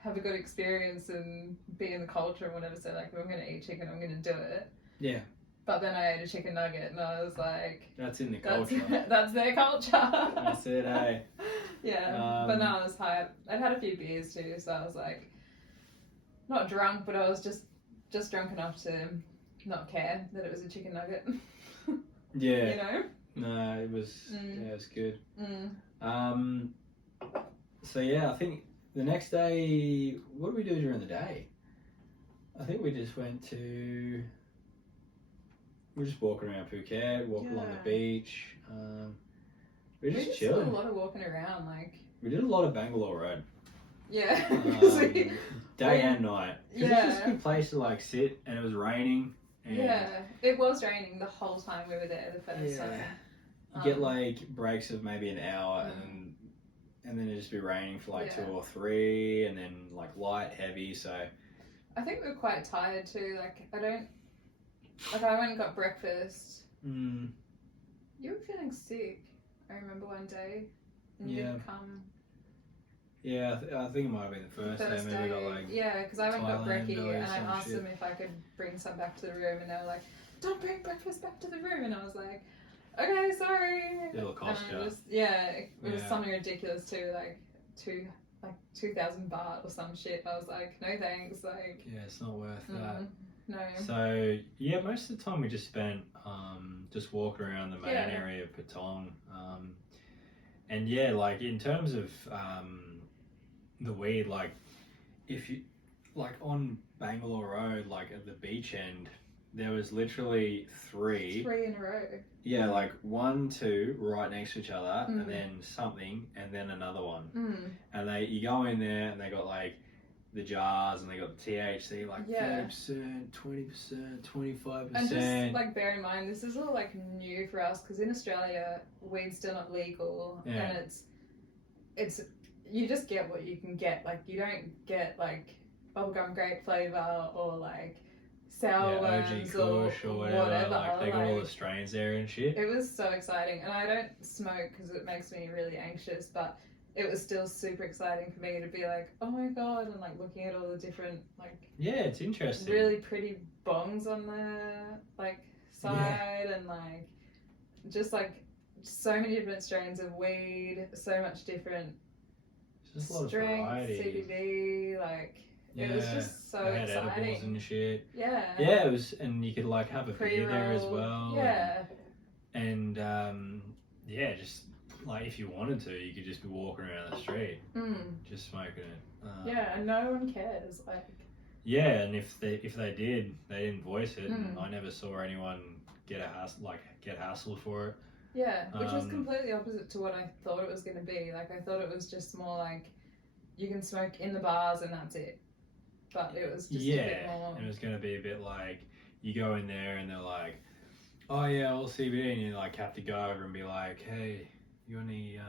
have a good experience and be in the culture and whatever. So like, if I'm going to eat chicken, I'm going to do it. Yeah. But then I ate a chicken nugget, and I was like, that's in the that's, culture. that's their culture. That's it, eh? Yeah, but no, I was hyped. I'd had a few beers too, so I was like, not drunk, but I was just drunk enough to not care that it was a chicken nugget. Yeah. You know? No, it was it was good. Mm. So yeah, I think the next day, what did we do during the day? I think we just went to. We were just walking around Phuket, walking along the beach. We were just did chilling. a lot of walking around, like. We did a lot of Bangalore Road. Yeah. Day and night. 'Cause it's just a Yeah. good place to like sit, and it was raining. And Yeah, it was raining the whole time we were there the first Yeah. time. You get like breaks of maybe an hour, and then it'd just be raining for like 2 or 3, and then like light, heavy. So I think we were quite tired too. Like I went and got breakfast. You were feeling sick. I remember one day. And you didn't come. Yeah, I think it might have been the first day. Maybe I got like yeah, because I went and got Thailand brekkie, or and I some asked shit. them if I could bring some back to the room, and they were like, "Don't bring breakfast back to the room," and I was like, "Okay, sorry." It'll cost And I you. just, it was something ridiculous too, like 2,000 baht or some shit. I was like, "No thanks," like. Yeah, it's not worth that. No. So yeah, most of the time we just spent just walking around the main Yeah. area of Patong, and yeah, like in terms of the weed, like if you like on Bangalore Road, like at the beach end, there was literally 3 in a row. Yeah, like 1, 2 right next to each other, and then something, and then another one, and you go in there, and they got like the jars, and they got the THC like 30%, 20%, 25%. And just like bear in mind, this is all like new for us because in Australia, weed's still not legal, and it's you just get what you can get. Like you don't get like bubblegum grape flavor or like sour OG worms Kush or whatever. Like they got all like, the strains there and shit. It was so exciting, and I don't smoke because it makes me really anxious, but it was still super exciting for me to be like, oh my god, and like looking at all the different like It's interesting. really pretty bongs on the like side and like just like so many different strains of weed, so much different It's just a lot of strength, variety. CBD, like it was just so they had edibles exciting. and shit. Yeah. Yeah, it was, and you could like have a beer there as Pre-roll. well. Yeah. And just like if you wanted to, you could just be walking around the street, just smoking it. Yeah, and no one cares. Like. Yeah, and if they did, they didn't voice it, and I never saw anyone get hassled for it. Yeah, which was completely opposite to what I thought it was going to be. Like, I thought it was just more like you can smoke in the bars and that's it. But it was just a bit more. It was going to be a bit like you go in there and they're like, oh yeah, all CBD, and you like have to go over and be like, hey, you want any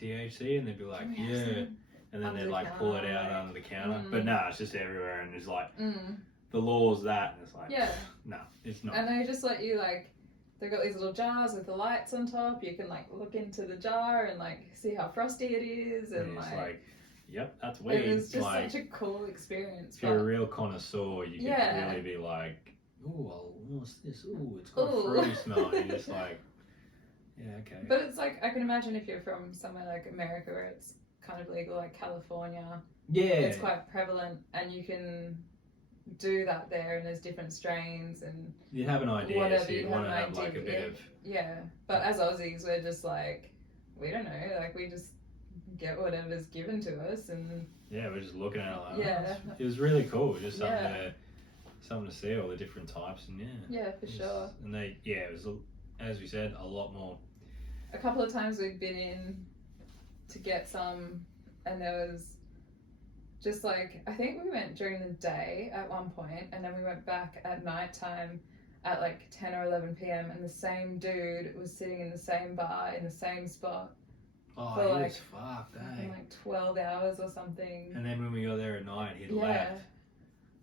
THC? And they'd be like, yeah. And then they'd like pull it out under the counter. But no, it's just everywhere, and it's like the law's that, and it's like, no, it's not. And they just let you like. They've got these little jars with the lights on top. You can like look into the jar and like see how frosty it is, and it's like, yep, that's weird. It was just like, such a cool experience. If you're a real connoisseur, you can really be like, ooh, what's this? Ooh, it's got a fruity smell. And you're just like, yeah, okay. But it's like I can imagine if you're from somewhere like America where it's kind of legal, like California. Yeah, it's quite prevalent, and you can do that there, and there's different strains, and you have an idea, whatever, so you want to have like a bit of but as Aussies we're just like, we don't know, like we just get whatever's given to us, and we're just looking at it like, it was really cool, just something to see all the different types, and for sure. And it was, as we said, a lot more. A couple of times we'd been in to get some, and there was just like, I think we went during the day at one point, and then we went back at night time at like 10 or 11 p.m. and the same dude was sitting in the same bar in the same spot for he like, was fucked, like 12 hours or something. And then when we got there at night, he'd left.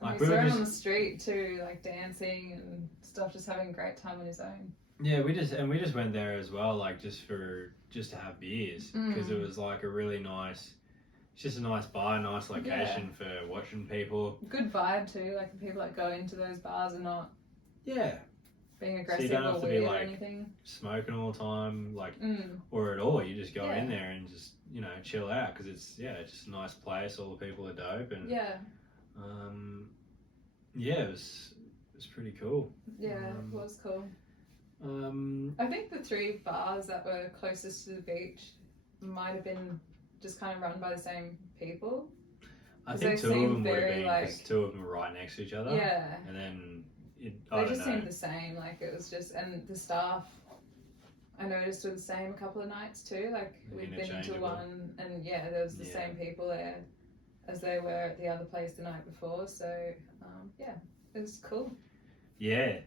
Like, we saw him on the street too, like dancing and stuff, just having a great time on his own. Yeah, we just went there as well, like just to have beers, because it was like a really nice. It's just a nice bar, nice location for watching people. Good vibe too, like the people that go into those bars are not being aggressive, so you don't have to be like or anything. Smoking all the time, like or at all. You just go in there and just chill out, because it's just a nice place. All the people are dope, and it was pretty cool. Yeah, it was cool. I think the 3 bars that were closest to the beach might have been just kind of run by the same people. I think 2 of them would have been, because 2 of them were right next to each other. Yeah. And then they just seemed the same. Like it was just, and the staff I noticed were the same a couple of nights too. Like we'd been into one, and there was the same people there as they were at the other place the night before. So it was cool. Yeah.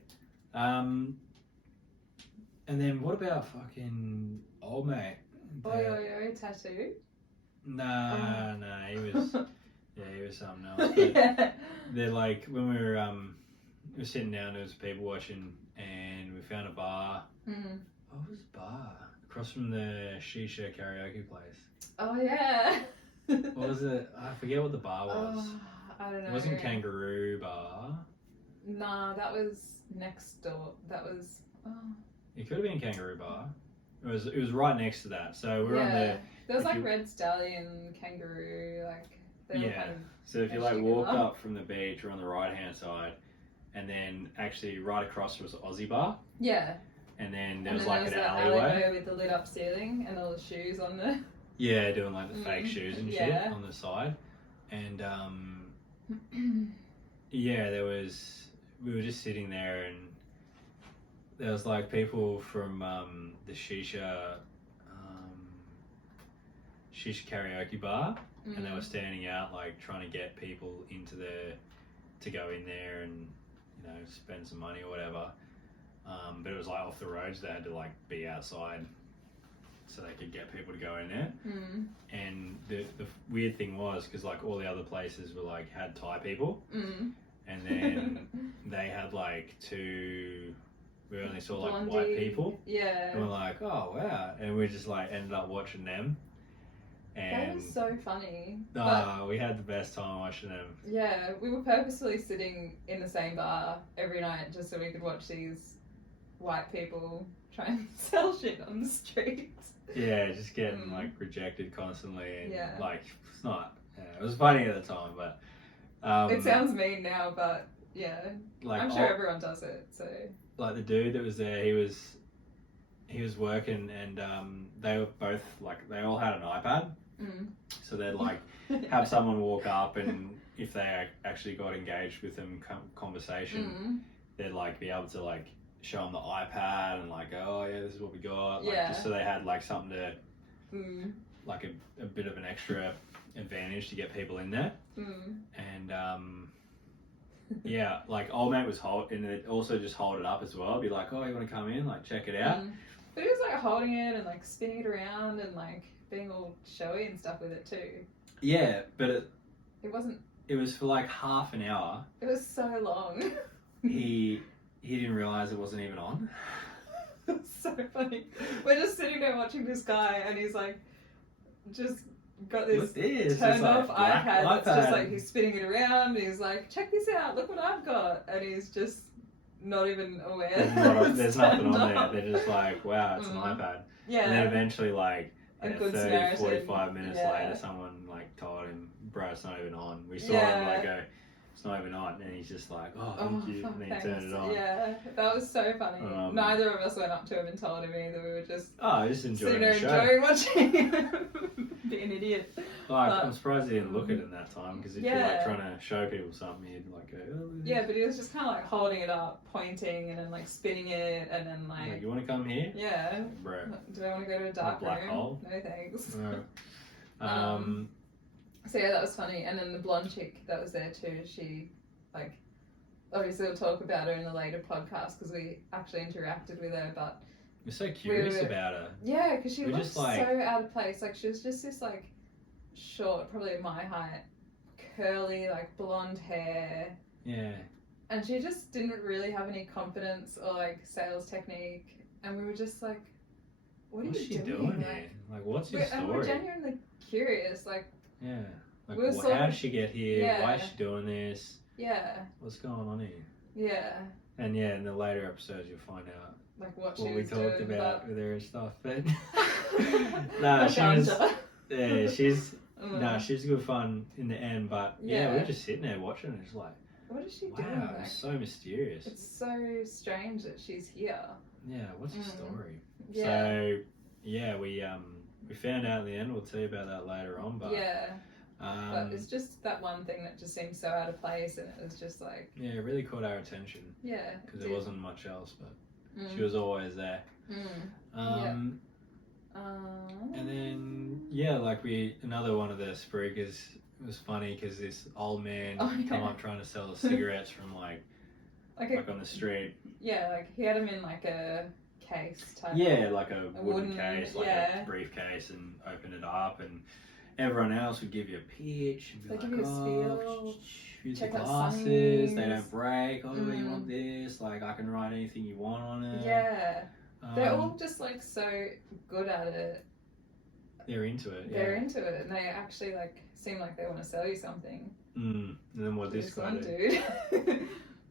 And then what about fucking old mate? Oi tattoo? Nah, he was something else. But they're like, when we were sitting down, there was people watching, and we found a bar. What was the bar? Across from the shisha karaoke place. Oh yeah. What was it? I forget what the bar was. I don't know. It wasn't Kangaroo Bar. Nah, that was next door. That was. It could have been Kangaroo Bar. It was right next to that. So we're on the. There was like Red Stallion, Kangaroo, like. They were kind of so if you like walked up from the beach, we're on the right hand side, and then actually right across was Aussie Bar. Yeah. And then there was like an alleyway with the lit up ceiling and all the shoes on the. Yeah, doing like the fake shoes and shit on the side, and we were just sitting there, and there was like people from the shisha karaoke bar, and they were standing out like trying to get people to go in there and spend some money or whatever, but it was like off the road, so they had to like be outside so they could get people to go in there. And the weird thing was, because like all the other places were like had Thai people, and then they had like 2. We only saw like Blondie, white people. Yeah. And we're like, oh wow, and we just like ended up watching them. And that was so funny. We had the best time watching them. Yeah, we were purposefully sitting in the same bar every night just so we could watch these white people try and sell shit on the streets. Yeah, just getting like rejected constantly, and like it's not. Yeah, it was funny at the time, but it sounds mean now, but yeah, like I'm sure everyone does it. So like the dude that was there, he was he was working, and they were both like, they all had an iPad, so they'd like have someone walk up, and if they actually got engaged with them conversation, they'd like be able to like show them the iPad and like, oh yeah, this is what we got, like just so they had like something to like a bit of an extra advantage to get people in there. And yeah, like old mate was and it also just hold it up as well, be like, oh, you want to come in, like check it out. But he was like holding it and like spinning it around and like being all showy and stuff with it too. Yeah, but it was for like half an hour. It was so long. he didn't realise it wasn't even on. It's so funny. We're just sitting there watching this guy, and he's like, just got this turned off iPad. It's just like he's spinning it around. And he's like, check this out. Look what I've got. And he's just not even aware. There's nothing on there. They're just like, wow, it's an iPad. Yeah. And then eventually, like, A 30, 45 minutes later, someone like told him, bro, it's not even on. We saw him like go, it's not even on, and he's just like, oh, thank you, and then he turned it on. Yeah, that was so funny. Neither of us went up to him and told him either. We were just enjoying the show. enjoying watching him be an idiot. I'm surprised he didn't look at it in that time, because if you're like trying to show people something, you'd like go, oh, yeah, but he was just kind of like holding it up, pointing, and then like spinning it, and then like you want to come here? Yeah. Bro. Do I want to go to a dark black room? hole? No thanks. No. So yeah, that was funny. And then the blonde chick that was there too, she, like, obviously we'll talk about her in a later podcast because we actually interacted with her, but we're so curious about her. Yeah, because she looked just, like, so out of place. Like, she was just this, like, short, probably my height, curly, like, blonde hair. Yeah. And she just didn't really have any confidence or, like, sales technique. And we were just like, what's she doing here? Like, what's your story? And we're genuinely curious, like... Yeah. Like, we how did she get here? Yeah. Why is she doing this? Yeah. What's going on here? Yeah. And yeah, in the later episodes you'll find out like what we was talked doing, about with her and stuff. But no, she was she's good fun in the end. But yeah, we're just sitting there watching and just like, what is she doing? Wow, it's so mysterious. It's so strange that she's here. Yeah, what's your story? Yeah. So yeah, we found out in the end. We'll tell you about that later on. But yeah. But it's just that one thing that just seemed so out of place, and it was just like... Yeah, it really caught our attention. Yeah. Because there wasn't much else, but she was always there. And then, yeah, like another one of the spriggers, it was funny because this old man come up trying to sell the cigarettes from like on the street. Yeah, like he had them in like a case type. Yeah, like a wooden case, like a briefcase, and open it up, and everyone else would give you a pitch and be like, give you a spiel. Here's the glasses, they don't break, you want this, like I can write anything you want on it. Yeah. They're all just like so good at it. They're into it, They're into it, and they actually like seem like they want to sell you something. And then what this guy one dude,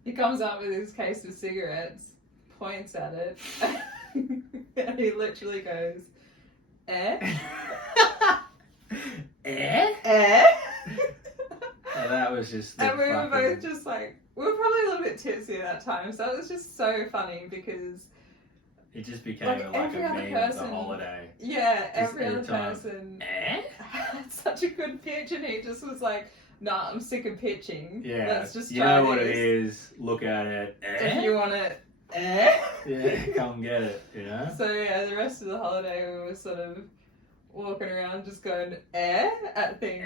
he comes up with his case of cigarettes, points at it, and he literally goes, eh? Eh? And that was just... And we were both just like, we were probably a little bit tipsy at that time, so it was just so funny because... It just became like a meme of the holiday. Yeah, every other person had such a good pitch, and he just was like, nah, I'm sick of pitching. Yeah, let's just you try know what this. it is, look at it. If you want it, yeah, come get it, you know? So yeah, the rest of the holiday we were sort of walking around just going at things,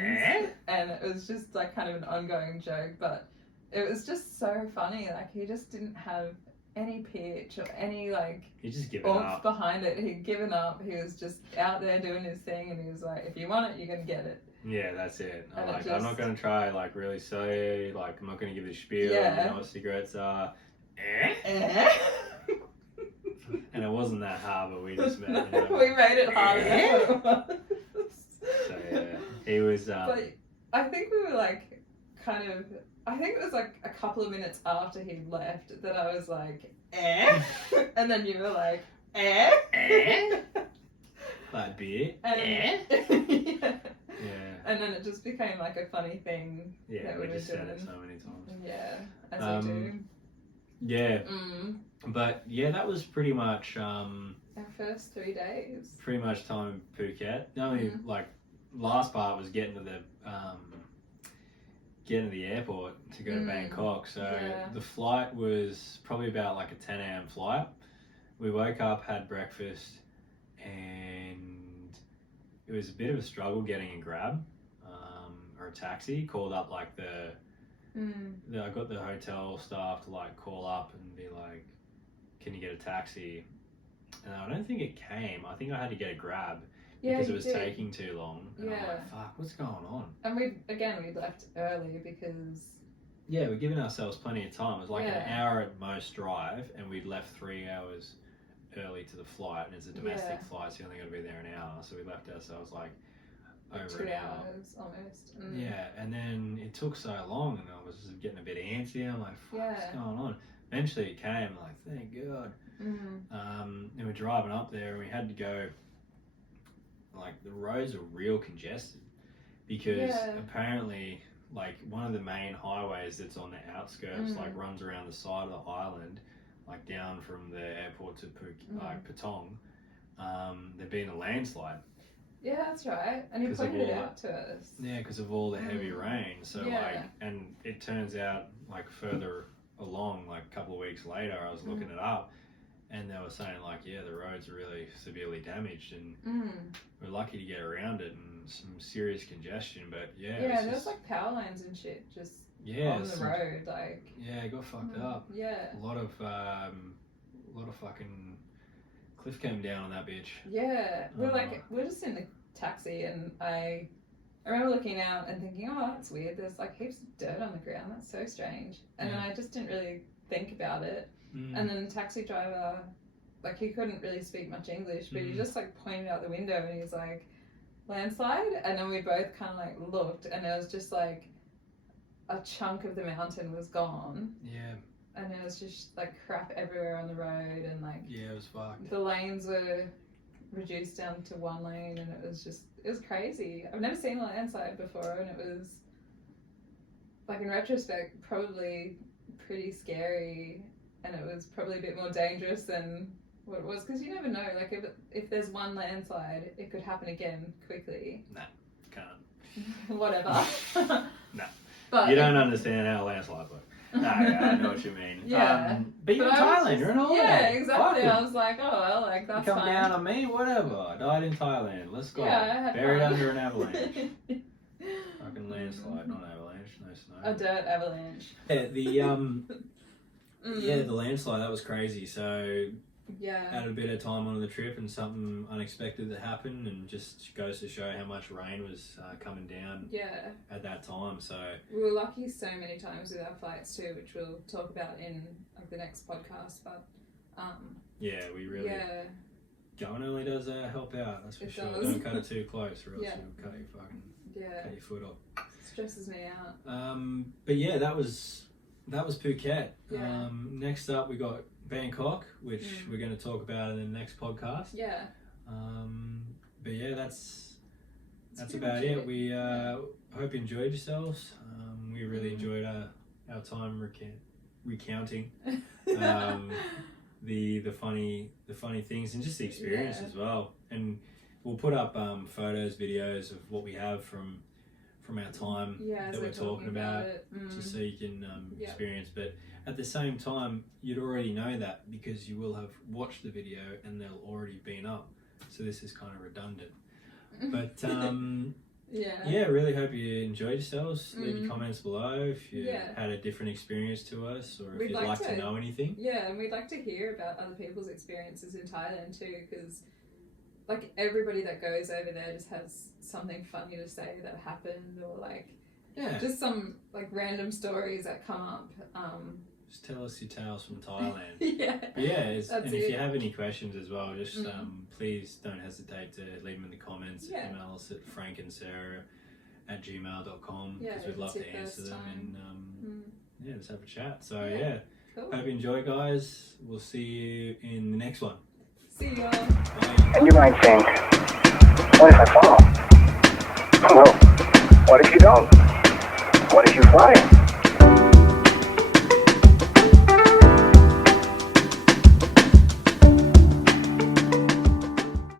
and it was just like kind of an ongoing joke, but it was just so funny. Like he just didn't have any pitch or any like he just given oomph up behind it. He'd given up. He was just out there doing his thing, and he was like, if you want it, you're gonna get it. Yeah, that's it. I'm not gonna try like really sell you, like I'm not gonna give you a spiel. You know what cigarettes are. And it wasn't that hard, but we just met. You know, we made it harder than what it was. So yeah, he was. But I think we were like kind of. I think it was like a couple of minutes after he left that I was like, and then you were like, Like beer. And, yeah. And then it just became like a funny thing. Yeah, that we were just doing. said it so many times. Yeah, as we do. Yeah. But yeah, that was pretty much. Our Our first 3 days. Pretty much time in Phuket. The only like last part was getting to the airport to go to Bangkok. So the flight was probably about like a 10 a.m. flight. We woke up, had breakfast, and it was a bit of a struggle getting a grab or a taxi. Called up like I got the hotel staff to like call up and be like, can you get a taxi? And I don't think it came. I think I had to get a grab because it was taking too long. And I'm like, fuck, what's going on? And we left early because... Yeah, we're giving ourselves plenty of time. It was like an hour at most drive, and we'd left 3 hours early to the flight, and it's a domestic flight, so you only got to be there an hour. So we left ourselves like over 2 an hour. hours almost. Yeah, and then it took so long, and I was just getting a bit antsy. I'm like, fuck, what's going on? Eventually it came, I'm like, thank God. And we're driving up there, and we had to go, like, the roads are real congested because apparently, like, one of the main highways that's on the outskirts, like, runs around the side of the island, like, down from the airport to Patong. There'd been a landslide. Yeah, that's right. And he pointed it out to us. Yeah, because of all the heavy rain. So, like, and it turns out, like, further along, like, a couple of weeks later, I was looking it up, and they were saying, like, yeah, the roads are really severely damaged, and we're lucky to get around it, and some serious congestion, but there's like power lines and shit just on the road, like it got fucked up. A lot of fucking cliff came down on that bitch. We're just in the taxi, and I remember looking out and thinking, oh, that's weird, there's like heaps of dirt on the ground, that's so strange, and then I just didn't really think about it. And then the taxi driver, like, he couldn't really speak much English, but he just like pointed out the window and he's like, landslide? And then we both kind of like looked, and it was just like a chunk of the mountain was gone. And it was just like crap everywhere on the road, and like it was fucked. The lanes were reduced down to one lane, and it was crazy. I've never seen a landslide before, and it was like, in retrospect, probably pretty scary, and it was probably a bit more dangerous than what it was, because you never know, like, if there's one landslide, it could happen again quickly. Nah, can't. Whatever. No. But you don't understand how landslides work. No, I know what you mean. But you're in Thailand, you're in holiday. Yeah, exactly. I was like, oh, well, like, that's you come fine. down on me, whatever. I died in Thailand. Let's go. Yeah, I had buried fun. under an avalanche. Fucking landslide, not avalanche, no snow. A dirt avalanche. Yeah, the landslide, that was crazy. So Yeah. Had a bit of time on the trip and something unexpected that happened, and just goes to show how much rain was coming down Yeah. at that time. So We were lucky so many times with our flights too, which we'll talk about in like the next podcast. But yeah, we really yeah, going only does help out. That's for It sure. does. Don't cut it too close, or else Yeah. you'll cut your yeah, cut your foot off. stresses me out. But yeah, that was Phuket. Yeah. Next up, we got Bangkok, which we're going to talk about in the next podcast. Yeah. But yeah, that's pretty about much it. it. We hope you enjoyed yourselves. We really enjoyed our time recounting the funny things and just the experience as well. And we'll put up photos, videos of what we have from our time that we're talking about it. just so you can experience. But at the same time, you'd already know that because you will have watched the video and they'll already been up. So this is kind of redundant. But yeah, really hope you enjoyed yourselves. Leave your comments below if you had a different experience to us, or if We'd you'd like like to to. know anything. Yeah, and we'd like to hear about other people's experiences in Thailand too, because like everybody that goes over there just has something funny to say that happened, or like just some like random stories that come up. Just tell us your tales from Thailand. Yeah. But yeah, That's and it. if you have any questions as well, just please don't hesitate to leave them in the comments. Yeah. Email us at frankandsarah@gmail.com Yeah, because we'd love it's to your answer first them time. and just have a chat. So Cool. hope you enjoy, guys. We'll see you in the next one. See y'all. Bye. And you might think, what if I fall? Well, what if you don't? What if you fly?